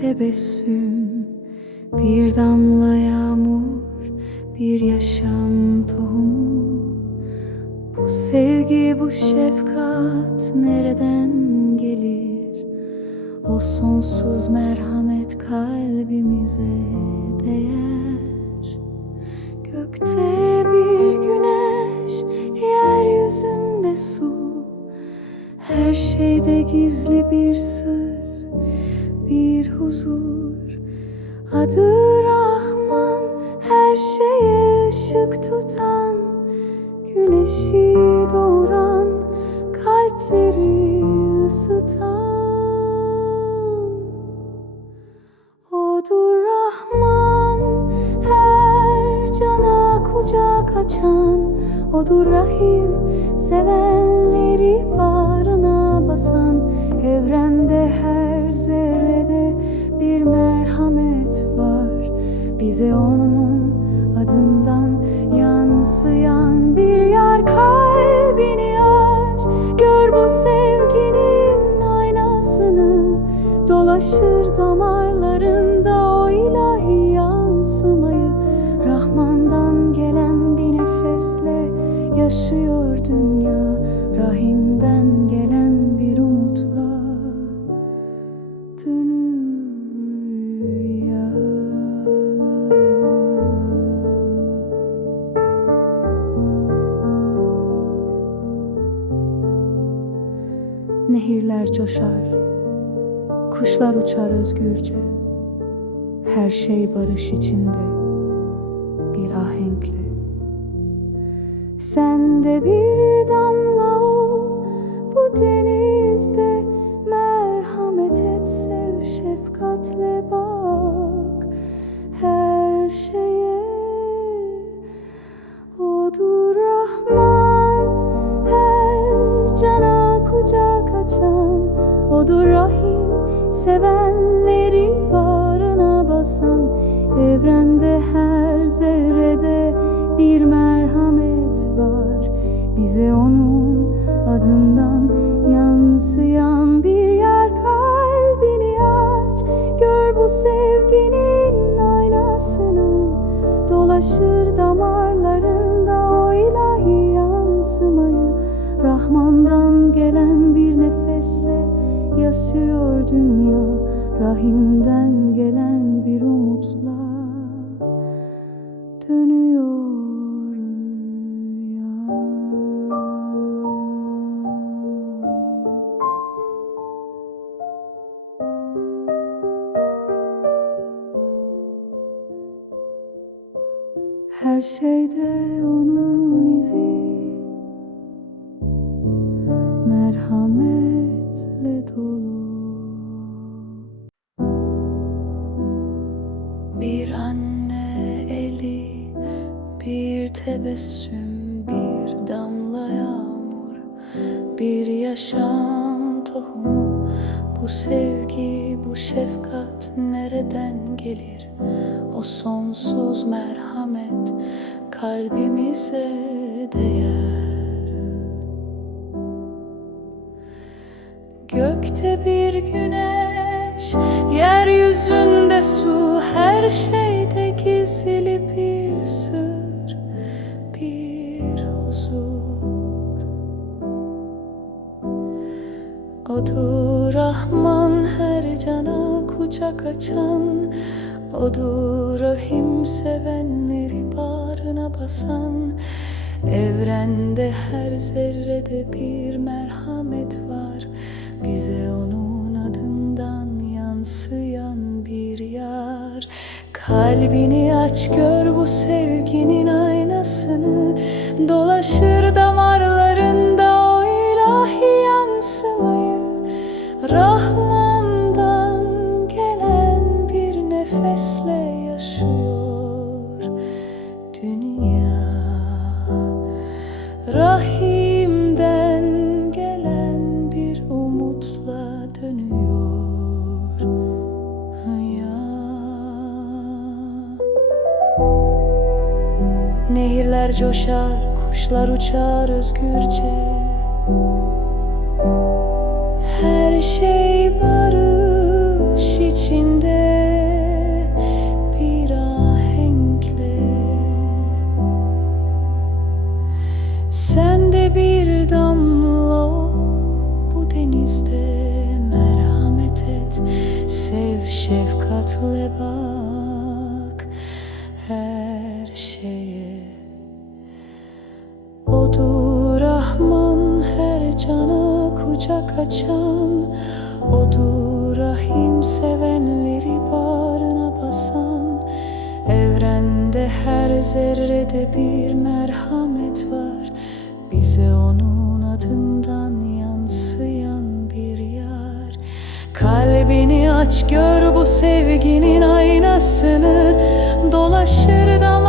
tebessüm, bir damla yağmur, bir yaşam tohumu. Bu sevgi, bu şefkat nereden gelir? O sonsuz merhamet kalbimize değer. Gökte bir güneş, yeryüzünde su. Her şeyde gizli bir sır, bir huzur. Adı Rahman, her şeye ışık tutan, güneşi doğuran, kalpleri ısıtan. Odur Rahman, her cana kucak açan, Odur Rahim, sevenleri bağrına basan, Evrende her zerrede bir merhamet var. Bize onun adından yansıyan bir yar kalbini aç. Gör bu sevginin aynasını Dolaşır Nehirler coşar, kuşlar uçar özgürce. Her şey barış içinde, bir ahenkle. Sen de bir damla ol bu denizde, Odur Rahim, sevenleri bağrına basan, Evrende her zerrede bir merhamet var. Bize onun adından yansıyan bir yer kalbini aç. Gör bu sevginin aynasını Dolaşır damarlarında o ilahi yansımayı Rahman'dan gelen bir nefesle yaşıyor dünya Rahim'den gelen bir umutla dönüyor ya. Her şeyde onun izi tebessüm, bir damla yağmur, bir yaşam tohumu. Bu sevgi, bu şefkat nereden gelir? O sonsuz merhamet kalbimize değer. Gökte bir güneş, yeryüzünde su, her şeyde gizli Odur Rahman her cana kucak açan, Odur Rahim sevenleri bağrına basan, Evrende her zerrede bir merhamet var. Bize onun adından yansıyan bir yar. Kalbini aç gör bu sevginin aynasını. Dolaşır damarlarında o ilahi yansımayı. Rahman'dan gelen bir nefesle yaşıyor dünya. Rahim'den gelen bir umutla dönüyor hayat. Nehirler coşar, kuşlar uçar özgürce her şey barış içinde. Bir ahenkle. Sen de bir damla bu denizde. Merhamet et. Sev şefkatle bak. Her şeye kucak açan Odur Rahim sevenleri bağrına basan Evrende her zerrede bir merhamet var. Bize onun adından yansıyan bir yar. Kalbini aç gör bu sevginin aynasını. Dolaşır damarlarında